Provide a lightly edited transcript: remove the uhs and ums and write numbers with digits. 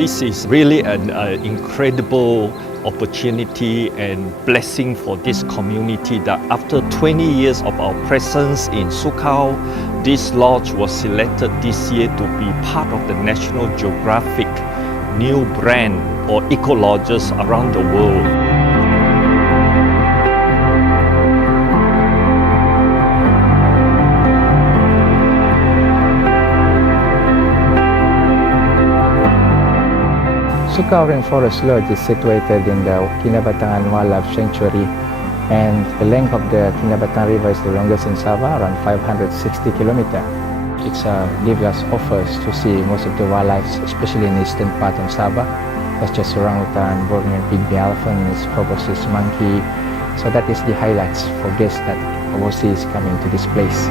This is really an incredible opportunity and blessing for this community that after 20 years of our presence in Sukau, this lodge was selected this year to be part of the National Geographic new brand or eco lodges around the world. Sukau Rainforest Lodge is situated in the Kinabatangan Wildlife Sanctuary, and the length of the Kinabatangan River is the longest in Sabah, around 560 kilometers. It gives us offers to see most of the wildlife, especially in the eastern part of Sabah, such as orangutan, Borneo pygmy elephants, proboscis monkey. So that is the highlights for guests that overseas coming to this place.